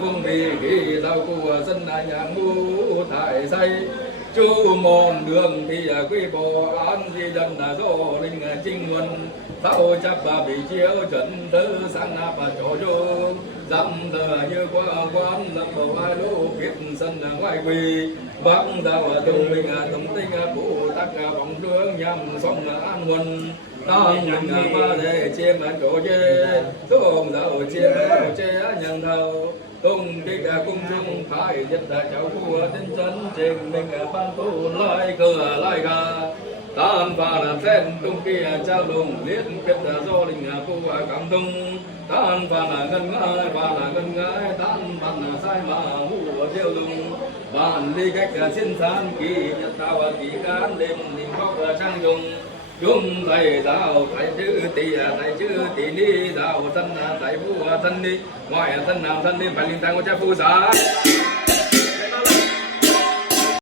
phương đi khi tao của dân là nhà ngu thải say chú mòn đường thì quý bộ an di dân là do linh trinh nguồn tao chấp bà bị chiếu chuẩn tư sang nạp và chỗ vô dăm giờ như qua quán lập bầu ai lũ kiếp sân là ngoài quỳ bắc đạo tung mình tổng tinh phụ tắc vòng đường nhằm sống an nguồn tan mình qua để chiêm chỗ chê xuống dạo chiêm chê nhân thầu tung kích cung dung phải nhất là cháu của đến chân trình mình ban tu lại cửa lại gà tan và làm sen tung kia trao lùng liên kết do linh phụ cảm tung tan và là ngân ngái tan bằng sai mà hủ tiêu dùng bàn đi cách xin san kỳ nhật tao kỳ cán đêm niệm khóc trang dùng chúng thầy giáo thầy chữ tỷ ni giáo thân thầy phu thân đi ngoài thân nào thân đi phải linh tăng của cha phu xã